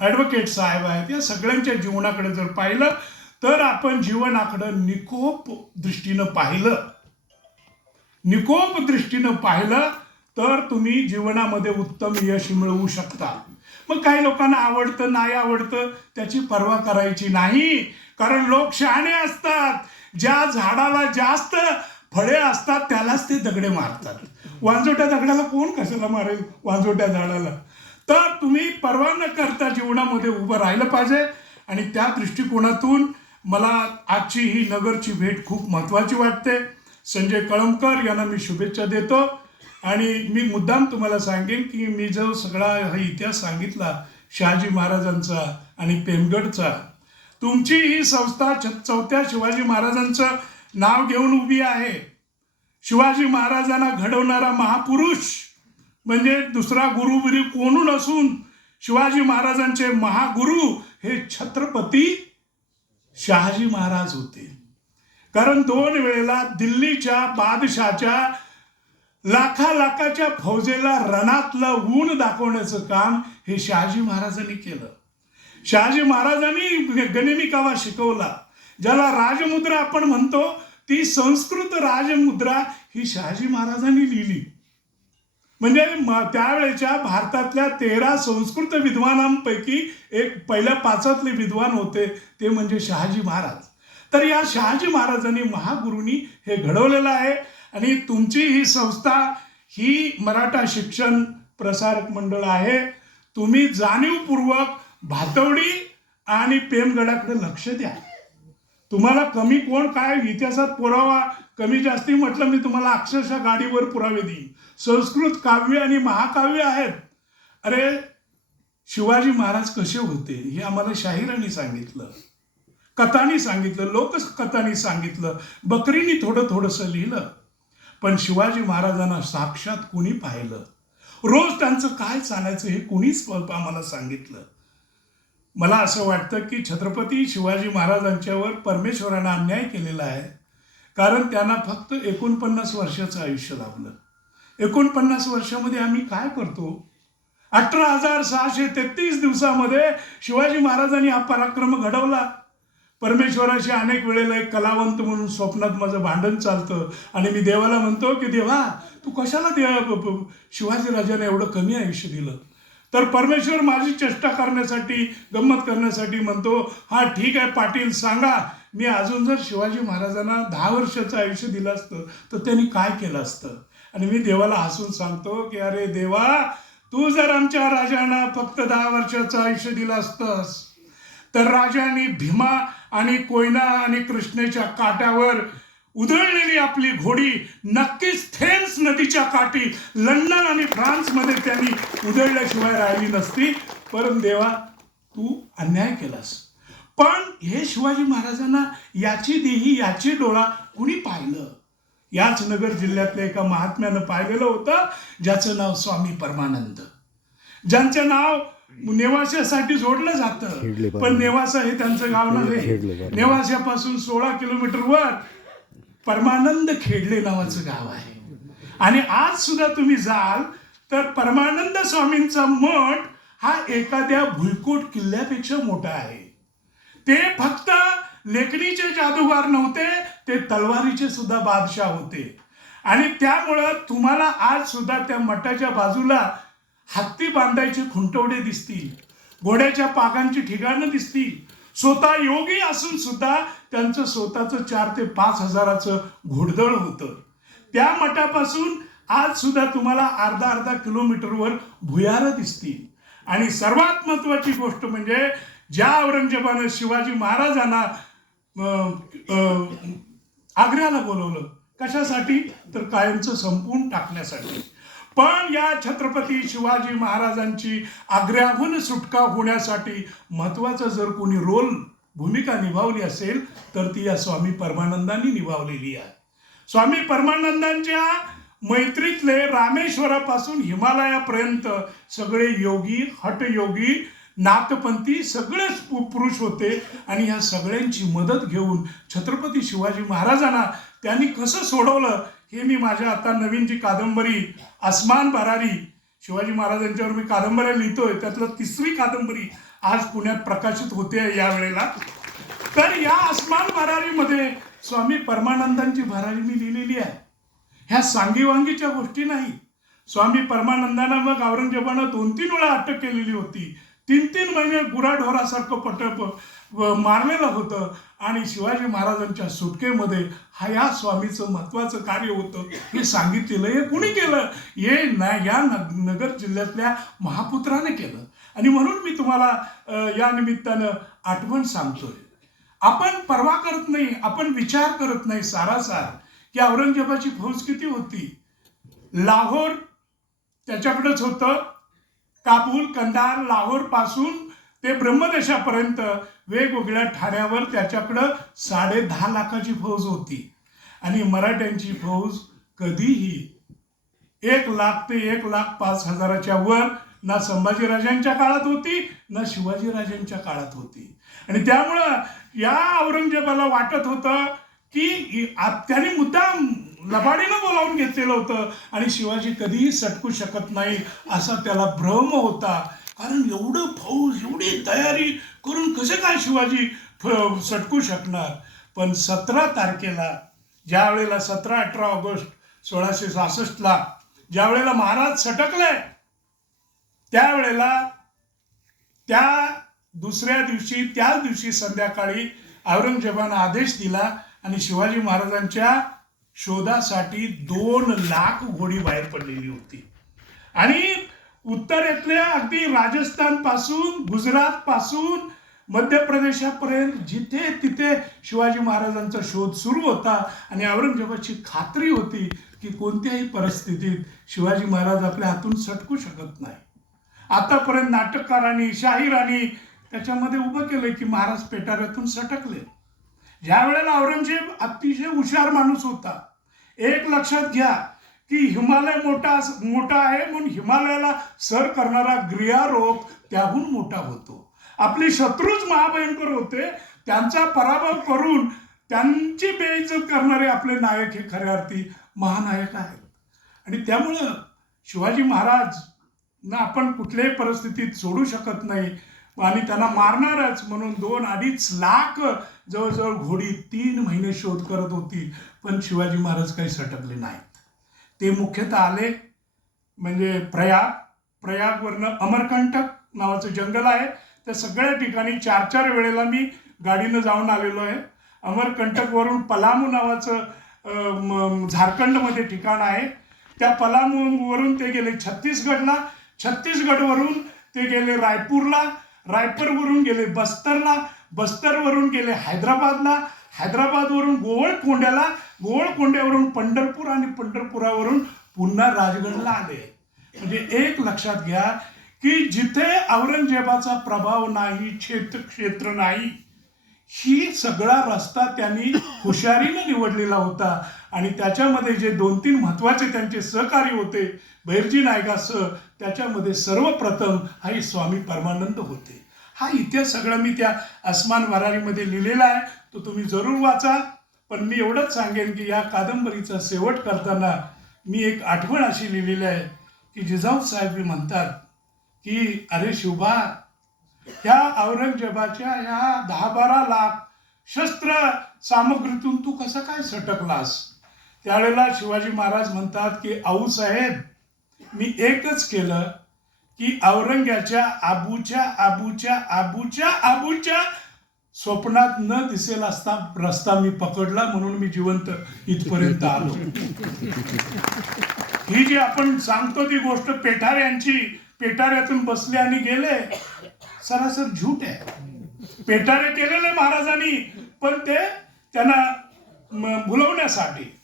ॲडव्होकेट साहेब आहेत या सगळ्यांच्या जीवनाकडे जर पाहिलं तर आपण जीवनाकडं निकोप दृष्टीनं पाहिलं तर तुम्ही जीवनामध्ये उत्तम यश मिळवू शकता. मग काही लोकांना आवडतं नाही आवडतं त्याची पर्वा करायची नाही, कारण लोक शहाणे असतात. ज्या झाडाला जास्त फळे असतात त्यालाच ते दगडे मारतात. वांजोट्या दगडाला कोण कशाला मारेल, वांजोट्या झाडाला. तर तुम्ही पर्वा न करता जीवनामध्ये उभं राहिलं पाहिजे आणि त्या दृष्टिकोनातून मला आजची ही नगरची भेट खूप महत्त्वाची वाटते. संजय कळमकर यांना मी शुभेच्छा देतो आणि मी मुद्दाम तुम्हाला सांगेन की मी जो सगळा हा इतिहास सांगितला शहाजी महाराजांचा आणि पेमगडचा, तुमची ही संस्था 4थ्या शिवाजी महाराजांचं नाव घेऊन उभी आहे. शिवाजी महाराजांना घडवणारा महापुरुष म्हणजे दुसरा गुरुबिरी कोण नसून शिवाजी महाराजांचे महागुरु हे छत्रपती शहाजी महाराज होते. कारण 2 वेळेला दिल्लीच्या बादशाच्या लाखाच्या फौजेला रणातलं ऊन दाखवण्याचं काम हे शहाजी महाराजांनी केलं. शहाजी महाराजांनी गनिमिकावा शिकवला. ज्याला राजमुद्रा आपण म्हणतो ती संस्कृत राजमुद्रा ही शहाजी महाराजांनी लिहिली. म्हणजे त्यावेळेच्या भारतातल्या 13 संस्कृत विद्वानांपैकी एक पहिल्या 5तले विद्वान होते ते म्हणजे शहाजी महाराज. तर या शहाजी महाराजांनी महागुरूंनी हे घडवलेलं आहे आणि तुमची ही संस्था ही मराठा शिक्षण प्रसारक मंडळ आहे. तुम्ही जाणीवपूर्वक भातवडी आणि पेमगडाकडे लक्ष द्या. तुम्हाला कमी कोण काय इतिहासात पुरावा कमी जास्ती म्हटलं मी तुम्हाला अक्षरशः गाडीवर पुरावे देईन. संस्कृत काव्य आणि महाकाव्य आहेत. अरे शिवाजी महाराज कसे होते हे आम्हाला शाहिरांनी सांगितलं, कथांनी सांगितलं, लोककथांनी सांगितलं, बकरींनी थोडंसं लिहिलं. पण शिवाजी महाराजांना साक्षात कुणी पाहिलं, रोज त्यांचं काय चालायचं हे कुणीच आम्हाला सांगितलं. मला असं वाटतं की छत्रपती शिवाजी महाराजांच्यावर परमेश्वरानं अन्याय केलेला आहे. कारण त्यांना फक्त 49 वर्षाचं आयुष्य लाभलं. 49 वर्षामध्ये आम्ही काय करतो? 18,633 दिवसामध्ये शिवाजी महाराजांनी हा पराक्रम घडवला. परमेश्वराशी अनेक वेळेला एक कलावंत म्हणून स्वप्नात माझं भांडण चालतं आणि मी देवाला म्हणतो की देवा तू कशाला शिवाजी राजाने एवढं कमी आयुष्य दिलं? तर परमेश्वर माझी चेष्टा करण्यासाठी गंमत करण्यासाठी म्हणतो हा ठीक आहे पाटील सांगा, मी अजून जर शिवाजी महाराजांना 10 वर्षाचं आयुष्य दिलं असतं तर त्यांनी काय केलं असतं? आणि मी देवाला हसून सांगतो की अरे देवा तू जर आमच्या राजांना फक्त 10 वर्षाचं आयुष्य दिलं असतंस तर राजांनी भीमा आणि कोयना आणि कृष्णेच्या काठावर उधळलेली आपली घोडी नक्कीच थेम्स नदीच्या काठी लंडन आणि फ्रान्समध्ये त्यांनी उधळल्याशिवाय राहिली नसती. पण देवा तू अन्याय केलास. पण हे शिवाजी महाराजांना याची देही याची डोळा कुणी पाहिलं? याच नगर जिल्ह्यातल्या एका महात्म्यानं पाहिलेलं होतं ज्याचं नाव स्वामी परमानंद, ज्यांचं नाव नेवाशासाठी जोडलं जातं. पण नेवासा हे त्यांचं गाव नव्हे. नेवाशापासून 16 किलोमीटरवर परमानंद खेडले नावाचं गाव आहे. आणि आज सुद्धा तुम्ही जाल तर परमानंद स्वामींचा मठ हा एखाद्या भुईकोट किल्ल्यापेक्षा मोठा आहे. ते फक्त लेखणीचे जादूगार नव्हते, ते तलवारीचे सुद्धा बादशाह होते. आणि त्यामुळं तुम्हाला आज सुद्धा त्या मठाच्या बाजूला हत्ती बांधायचे खुंटवडे दिसतील, घोड्याच्या पागांची ठिकाणं दिसतील. स्वतः योगी असून सुद्धा त्यांचं स्वतःचं 4 ते 5 हजाराचं घोडदळ होतं. त्या मठापासून आज सुद्धा तुम्हाला अर्धा किलोमीटरवर भुयारं दिसतील. आणि सर्वात महत्वाची गोष्ट म्हणजे ज्या औरंगजेबानं शिवाजी महाराजांना आग्र्याला बोलवलं. कशासाठी? तर कायमचं संपवून टाकण्यासाठी. पण या छत्रपती शिवाजी महाराजांची आग्र्याहून सुटका होण्यासाठी महत्वाचा जर कोणी भूमिका निभावली असेल तर ती या स्वामी परमानंदांनी निभावलेली आहे. स्वामी परमानंदांच्या मैत्रीतले रामेश्वरापासून हिमालयापर्यंत सगळे योगी, हटयोगी, नाथपंथी सगळेच पुरुष होते. आणि या सगळ्यांची मदत घेऊन छत्रपती शिवाजी महाराजांना त्यांनी कसं सोडवलं हे मी माझ्या आता नवीन जी कादंबरी आसमान भरारी, शिवाजी महाराजांच्यावर मी कादंबऱ्या लिहितोय, त्यातलं 3री कादंबरी आज पुण्यात प्रकाशित होते यावेळेला. तर या आसमान भरारीमध्ये स्वामी परमानंदांची भरारी मी लिहिलेली आहे. ह्या सांगीवांगीच्या गोष्टी नाही. स्वामी परमानंदांना मग औरंगजेबानं 2-3 वेळा अटक केलेली होती. 3-3 महिने गुराढोरासारखं मारलेलं होतं. आणि शिवाजी महाराजांच्या सुटकेमध्ये हा या स्वामीचं महत्वाचं कार्य होतं हे सांगितलेलं. हे कुणी केलं? या नगर जिल्ह्यातल्या महापुत्राने केलं. आणि म्हणून मी तुम्हाला या निमित्तानं आठवण सांगतोय. आपण परवा करत नाही, आपण विचार करत नाही सारासार की औरंगजेबाची फौज किती होती. लाहोर त्याच्याकडेच होतं, काबूल, कंदार, लाहोर पासून ते ब्रह्मदेशापर्यंत वेगवेगळ्या ठाण्यावर त्याच्याकडं 10.5 लाखाची फौज होती. आणि मराठ्यांची फौज कधीही 1 लाख ते 1,05,000च्या वर ना संभाजीराजांच्या काळात होती ना शिवाजीराजांच्या काळात होती. आणि त्यामुळं या औरंगजेबाला वाटत होतं की त्याने मुद्दाम लबाडीनं बोलावून घेतलेलं होतं आणि शिवाजी कधीही सटकू शकत नाही असा त्याला भ्रम होता. कारण एवढं फौज, एवढी तयारी करून कसे काय शिवाजी सटकू शकणार. पण 17 तारखेला ज्या वेळेला 17-18 ऑगस्ट 1666ला ज्या वेळेला महाराज सटकले, त्यावेळेला त्याच दिवशी संध्याकाळी औरंगजेबानं आदेश दिला आणि शिवाजी महाराजांच्या शोधासाठी 2 लाख घोडी बाहेर पडलेली होती. आणि उत्तरेतल्या अगदी राजस्थान पासून, गुजरात पासून मध्य प्रदेशापर्यंत जिथे तिथे शिवाजी महाराजांचा शोध सुरू होता. आणि औरंगजेबाची खात्री होती की कोणत्याही परिस्थितीत शिवाजी महाराज आपल्या हातून सटकू शकत नाही. आतापर्यंत नाटककारांनी, शाहिरांनी त्याच्यामध्ये उभं केलंय की महाराज पेटाऱ्यातून सटकले. ज्या वेळेला औरंगजेब अतिशय हुशार माणूस होता. एक लक्षात घ्या की हिमालय मोठा आहे म्हणून हिमालयाला सर करणारा गिर्यारोहक त्याहून मोठा होतो. आपले शत्रूच महाभयंकर होते, त्यांचा पराभव करून त्यांची बेइज्जत करणारे आपले नायक हे खऱ्या अर्थी महानायक आहेत. आणि त्यामुळं शिवाजी महाराज ना आपण कुठल्याही परिस्थितीत सोडू शकत नाही आणि त्यांना मारणारच म्हणून 2-2.5 लाख जवळजवळ घोडी 3 महिने शोध करत होती. पण शिवाजी महाराज काही सटकले नाहीत. ते मुख्यतः आले म्हणजे प्रयागवरनं अमरकंटक नावाचं जंगल आहे, त्या सगळ्या ठिकाणी 4-4 वेळेला मी गाडीनं जाऊन आलेलो आहे. अमरकंटकवरून पलामू नावाचं झारखंडमध्ये ठिकाण आहे, त्या पलामूवरून ते गेले छत्तीसगडला, छत्तीसगडवरून ते गेले रायपूरला, रायपूरवरून गेले बस्तरला, बस्तरवरून गेले हैदराबादला, हैदराबादवरून गोवळकोंड्याला, गोवळकोंड्यावरून पंढरपूर आणि पंढरपुरावरून पुन्हा राजगडला आले. म्हणजे एक लक्षात घ्या की जिथे औरंगजेबाचा प्रभाव नाही, क्षेत्र नाही, ही सगळा रस्ता त्यांनी हुशारीने निवडलेला होता. आणि त्याच्यामध्ये जे 2-3 महत्वाचे त्यांचे सहकारी होते, बैरजी नायकासह, त्याच्यामध्ये सर्वप्रथम हा स्वामी परमानंद होते. हा इतिहास सगळा मी त्या आसमान भरारीमध्ये लिहिलेला आहे, तो तुम्ही जरूर वाचा. पण मी एवढंच सांगेन की या कादंबरीचा शेवट करताना मी एक आठवण अशी लिहिलेली आहे की जिजाऊ साहेब म्हणतात की अरे शिवबा, ह्या औरंगजेबाच्या ह्या 10-12 लाख शस्त्र सामग्रीतून तू कसं काय सटकलास. त्यावेळेला शिवाजी महाराज म्हणतात की आऊसाहेब, मी एकच केलं की औरंग्याच्या आबूच्या स्वप्नात न दिसेल असता रस्ता मी पकडला म्हणून मी जिवंत इथपर्यंत आलो. ही जी आपण सांगतो ती गोष्ट पेटाऱ्यातून बसले आणि गेले, सरासर झूट आहे. पेटारे केलेले महाराजांनी, पण ते त्यांना भुलवण्यासाठी.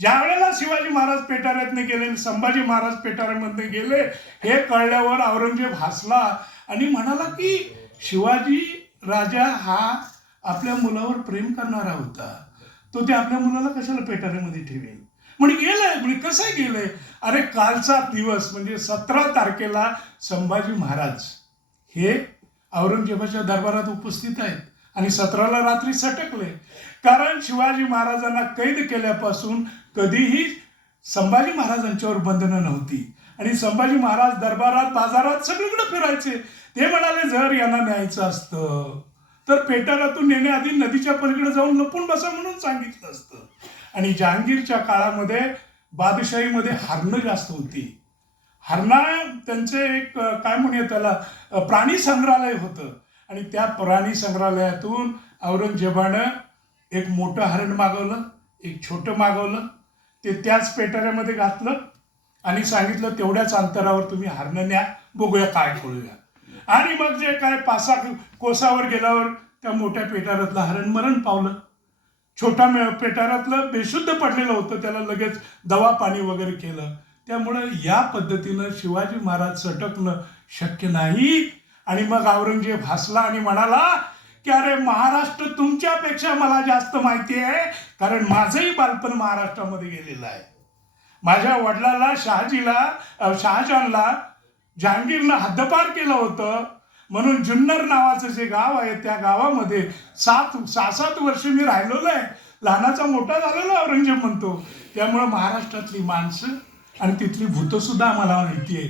ज्या वेळेला शिवाजी महाराज पेटाऱ्यातनं गेले आणि संभाजी महाराज पेटाऱ्यामधनं गेले हे कळल्यावर औरंगजेब हसला आणि म्हणाला की शिवाजी राजा हा आपल्या मुलावर प्रेम करणारा होता, तो ते आपल्या मुलाला कशाला पेटाऱ्यामध्ये ठेवेल. म्हणजे गेलंय. म्हणजे कसं गेलंय, अरे कालचा दिवस म्हणजे 17 तारखेला संभाजी महाराज हे औरंगजेबाच्या दरबारात उपस्थित आहेत आणि 17ला रात्री सटकले. कारण शिवाजी महाराजांना कैद केल्यापासून कधीही संभाजी महाराजांच्यावर बंधनं नव्हती आणि संभाजी महाराज दरबारात बाजारात सगळीकडे फिरायचे. ते म्हणाले जर यांना न्यायचं असतं तर पेटाऱ्यातून नेण्याआधी नदीच्या पलीकडे जाऊन लपून बसा म्हणून सांगितलं असतं. आणि जहांगीरच्या काळामध्ये बादशाहीमध्ये हरणं जास्त होती. हरणा त्यांचे एक काय म्हणूया त्याला प्राणी संग्रहालय होतं आणि त्या प्राणी संग्रहालयातून औरंगजेबानं एक मोठं हरण मागवलं, एक छोटं मागवलं, ते त्याच पेटाऱ्यामध्ये घातलं आणि सांगितलं तेवढ्याच अंतरावर तुम्ही हरणं न्या, बघूया काय करूया. आणि मग जे काय 5-6 कोसावर गेल्यावर त्या मोठ्या पेटाऱ्यातलं हरण मरण पावलं. छोटा पेटाऱ्यातलं बेशुद्ध पडलेलं होतं, त्याला लगेच दवा पाणी वगैरे केलं. त्यामुळं या पद्धतीनं शिवाजी महाराज सटकणं शक्य नाही. आणि मग औरंगजेब हसला आणि म्हणाला की अरे महाराष्ट्र तुमच्यापेक्षा मला जास्त माहिती आहे, कारण माझंही बालपण महाराष्ट्रामध्ये गेलेलं आहे. माझ्या वडिलाला शहाजहानला जहांगीरनं हद्दपार केलं होतं म्हणून जुन्नर नावाचं जे गाव आहे त्या गावामध्ये 6-7 वर्ष मी राहिलेलो आहे. लहानाचा मोठा झालेला औरंगजेब म्हणतो. त्यामुळं महाराष्ट्रातली माणसं आणि तिथली भूतं सुद्धा आम्हाला माहिती आहे.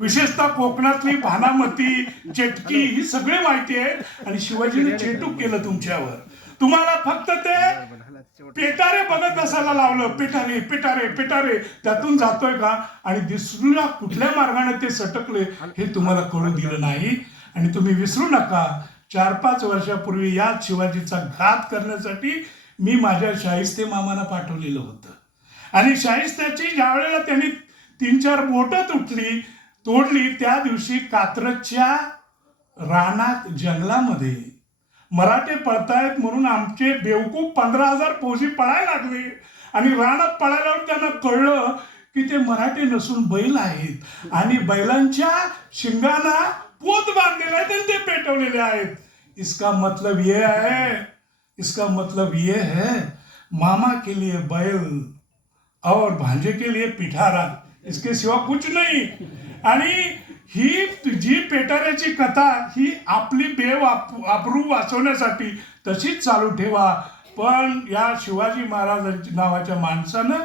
विशेषतः कोकणातली भानामती, चेटकी ही सगळे माहिती आहेत. आणि शिवाजीने चेटूक केलं तुमच्यावर. तुम्हाला फक्त ते पेटारे बघत असायला लावलं, पेटारे पेटारे पेटारे, त्यातून जातोय का आणि दुसऱ्या कुठल्या मार्गाने ते सटकले हे तुम्हाला कळू दिलं नाही. आणि तुम्ही विसरू नका 4-5 वर्षापूर्वी या शिवाजीचा घात करण्यासाठी मी माझ्या शाहिस्ते मामाला पाठवलेलं होतं. आणि शाहिस्त्याची ज्या वेळेला त्यांनी 3-4 बोटं तोडली त्या दिवशी कात्रजच्या रानात जंगलामध्ये मराठे पळतायत म्हणून आमचे बेवकूफ 15,000 फौजी पळायला लागले. आणि रानात पळाल्यावर त्यांना कळलं की ते मराठे नसून बैल आहेत आणि बैलांच्या शिंगांना पोत बांधलेले आहेत आणि ते पेटवलेले आहेत. इसका मतलब ये है मामा के लिए बैल और भांजे के लिए पिठारा, इसके सिवा कुछ नहीं. आणि ही जी पेटाऱ्याची कथा ही आपली आबरू वाचवण्यासाठी तशीच चालू ठेवा. पण या शिवाजी महाराजांच्या नावाच्या माणसानं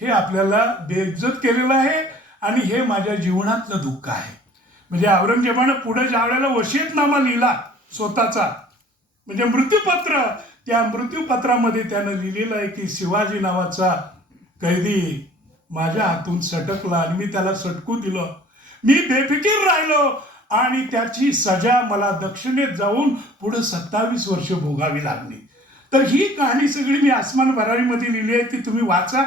हे आपल्याला बेइज्जत केलेलं आहे आणि हे माझ्या जीवनातलं दुःख आहे. म्हणजे औरंगजेबानं पुढे ज्या वेळेला वसियतनामा लिहिला स्वतःचा म्हणजे मृत्यूपत्र, त्या मृत्यूपत्रामध्ये त्यानं लिहिलेलं आहे की शिवाजी नावाचा कैदी माझ्या हातून सटकला आणि मी त्याला सटकू दिलं. मी बेफिकीर राहिलो आणि त्याची सजा मला दक्षिणेत जाऊन पुढे 27 वर्ष भोगावी लागली. तर ही कहाणी सगळी मी आसमान भरारीमध्ये लिहिली आहे, ती तुम्ही वाचा.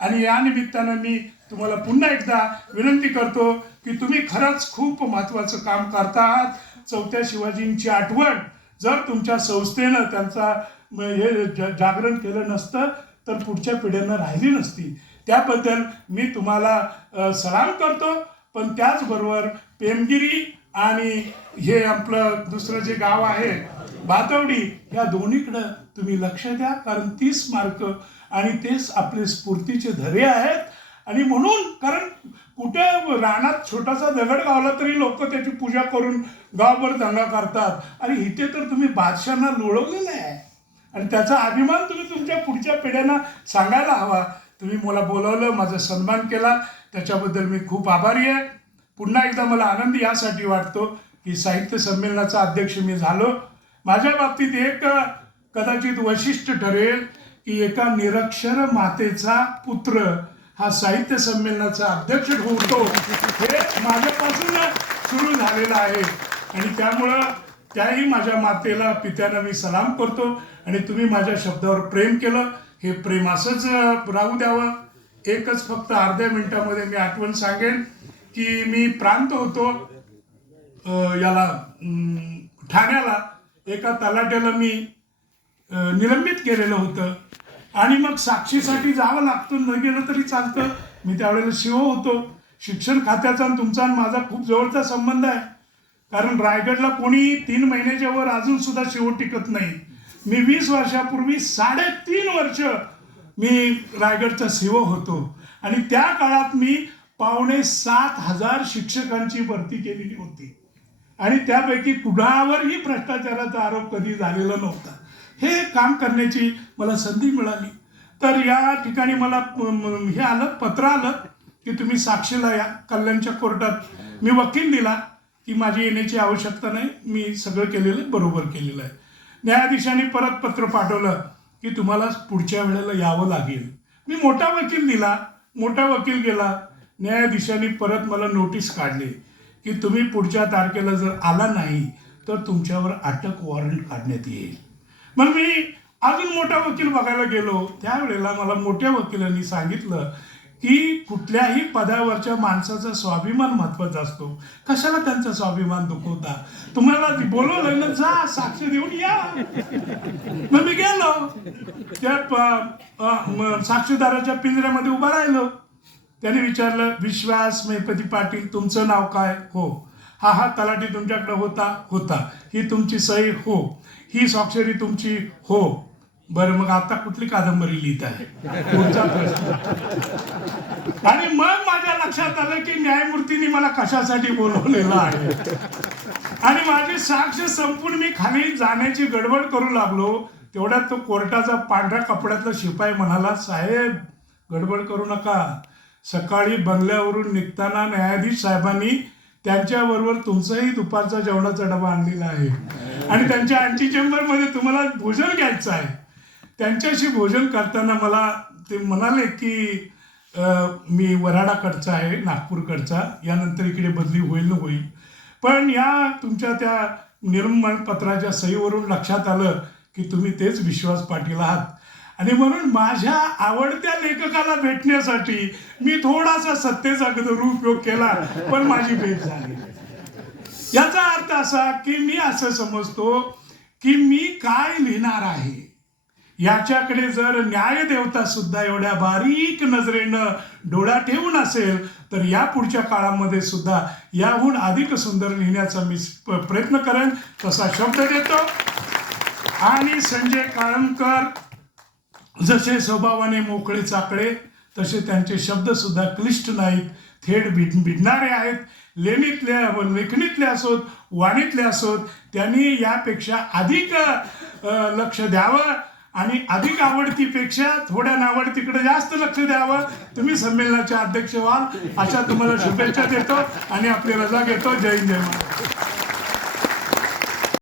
आणि या निमित्तानं मी तुम्हाला पुन्हा एकदा विनंती करतो की तुम्ही खरंच खूप महत्त्वाचं काम करता आहात. 4थ्या शिवाजींची आठवण जर तुमच्या संस्थेनं त्यांचा हे जागरण केलं नसतं तर पुढच्या पिढ्यांना राहिली नसती. त्याबद्दल मी तुम्हाला सलाम करतो. पण त्याचबरोबर पेमगिरी आणि हे आपलं दुसरं जे गाव आहे भातवडी या दोन्हीकडं तुम्ही लक्ष द्या, कारण 30 मार्क आणि तेच आपले स्फूर्तीचे धरे आहेत. आणि म्हणून कारण कुठे रानात छोटासा दगड गावला तरी लोक त्याची पूजा करून गावभर दंगा करतात. आणि इथे तर तुम्ही बादशाहांना लोळवलेलं आहे आणि त्याचा अभिमान तुम्ही तुमच्या पुढच्या पिढ्यांना सांगायला हवा. तुम्ही मला बोलावलं, माझा सन्मान केला, त्याच्याबद्दल मी खूप आभारी आहे. पुन्हा एकदा मला आनंद यासाठी वाटतो की साहित्य संमेलनाचा अध्यक्ष मी झालो. माझ्या बाबतीत एक कदाचित वैशिष्ट्य ठरेल की एका निरक्षर मातेचा पुत्र हा साहित्य संमेलनाचा अध्यक्ष होतो हे माझ्यापासून सुरू झालेलं आहे. आणि त्यामुळं त्याही माझ्या मातेला पित्याला मी सलाम करतो. आणि तुम्ही माझ्या शब्दावर प्रेम केलं, हे प्रेम असंच राहू द्यावं. एकच फक्त अर्ध्या मिनिटामध्ये मी आठवण सांगेन की मी प्रांत होतो याला ठाण्याला, एका तलाट्याला मी निलंबित केलेलं होतं. आणि मग साक्षीसाठी जावं लागतं, न गेलं तरी चालतं. मी त्यावेळेला शिव होतो. शिक्षण खात्याचा आणि तुमचा आणि माझा खूप जवळचा संबंध आहे. कारण रायगडला कोणी 3 महिन्याच्या वर अजून सुद्धा शिव टिकत नाही. मी 20 वर्षापूर्वी 3.5 वर्ष मी रायगडचा शिव होतो आणि त्या काळात मी 7,500 शिक्षकांची भरती केलेली होती आणि त्यापैकी कुणावरही भ्रष्टाचाराचा आरोप कधी झालेला नव्हता. हे काम करण्याची मला संधी मिळाली. तर या ठिकाणी मला हे आलं, पत्र आलं की तुम्ही साक्षीला या कल्याणच्या कोर्टात. मी वकील दिला की माझी येण्याची आवश्यकता नाही, मी सगळं केलेलं बरोबर केलेलं आहे. न्यायाधीशांनी परत पत्र पाठवलं की तुम्हाला पुढच्या वेळेला यावं लागेल. मी मोठा वकील दिला, मोठा वकील गेला. न्यायाधीशांनी परत मला नोटीस काढली की तुम्ही पुढच्या तारखेला जर आला नाही तर तुमच्यावर अटक वॉरंट काढण्यात येईल. मग मी अजून मोठा वकील बघायला गेलो. त्यावेळेला मला मोठ्या वकिलांनी सांगितलं की कुठल्याही पदावरच्या माणसाचा स्वाभिमान महत्वाचा असतो, कशाला त्यांचा स्वाभिमान दुखवता, तुम्हाला बोलवलं ना, जा साक्ष देऊन या. मग मी गेलो त्या साक्षीदाराच्या पिंजऱ्यामध्ये उभा राहिलो. त्याने विचारलं, विश्वास मेहपती पाटील, तुमचं नाव काय? हो. हा तलाठी तुमच्याकडे होता. ही तुमची सही? हो. ही स्वाक्षरी तुमची? हो. बरं, मग आता कुठली कादंबरी लिहित आहे? पुढचा प्रश्न. आणि मग माझ्या लक्षात आलं की न्यायमूर्तींनी मला कशासाठी बोलवलेलं आहे. आणि माझी साक्ष संपून मी खाली जाण्याची गडबड करू लागलो. तेवढ्यात तो कोर्टाचा पांढऱ्या कपड्यातला शिपाई म्हणाला, साहेब गडबड करू नका. सकाळी बंगल्यावरून निघताना न्यायाधीश साहेबांनी त्यांच्याबरोबर तुमचाही दुपारचा जेवणाचा डबा आणलेला आहे आणि त्यांच्या अँटी चेंबरमध्ये तुम्हाला भोजन घ्यायचं आहे. त्यांच्याशी भोजन करताना मला ते म्हणाले की मी वराडाकडचा आहे, नागपूरकडचा, यानंतर इकडे बदली होईल. पण या तुमच्या त्या निर्माण पत्राच्या सहीवरून लक्षात आलं की तुम्ही तेच विश्वास पाटील आहात. आणि म्हणून माझ्या आवडत्या लेखकाला भेटण्यासाठी मी थोडासा सत्तेचा दुरुपयोग केला, पण माझी भेट झाली. याचा अर्थ असा की मी असं समजतो की मी काय लिहिणार आहे याच्याकडे जर न्यायदेवता सुद्धा एवढ्या बारीक नजरेनं डोळा ठेवून असेल तर या पुढच्या काळामध्ये सुद्धा याहून अधिक सुंदर लिहिण्याचा मी प्रयत्न करेन, तसा शब्द देतो. आणि संजय काळमकर जसे स्वभावाने मोकळे चाकळे, तसे त्यांचे शब्द सुद्धा क्लिष्ट नाहीत, थेट भिडणारे आहेत. लेखणीतले असोत, वाणीतले असोत, त्यांनी यापेक्षा अधिक लक्ष द्यावं आणि अधिक आवडतीपेक्षा थोड्या नावडतीकडे जास्त लक्ष द्यावं. तुम्ही संमेलनाचे अध्यक्ष व्हाल अशा तुम्हाला शुभेच्छा देतो आणि आपली रजा घेतो. जय हिंद, जय महाराष्ट्र.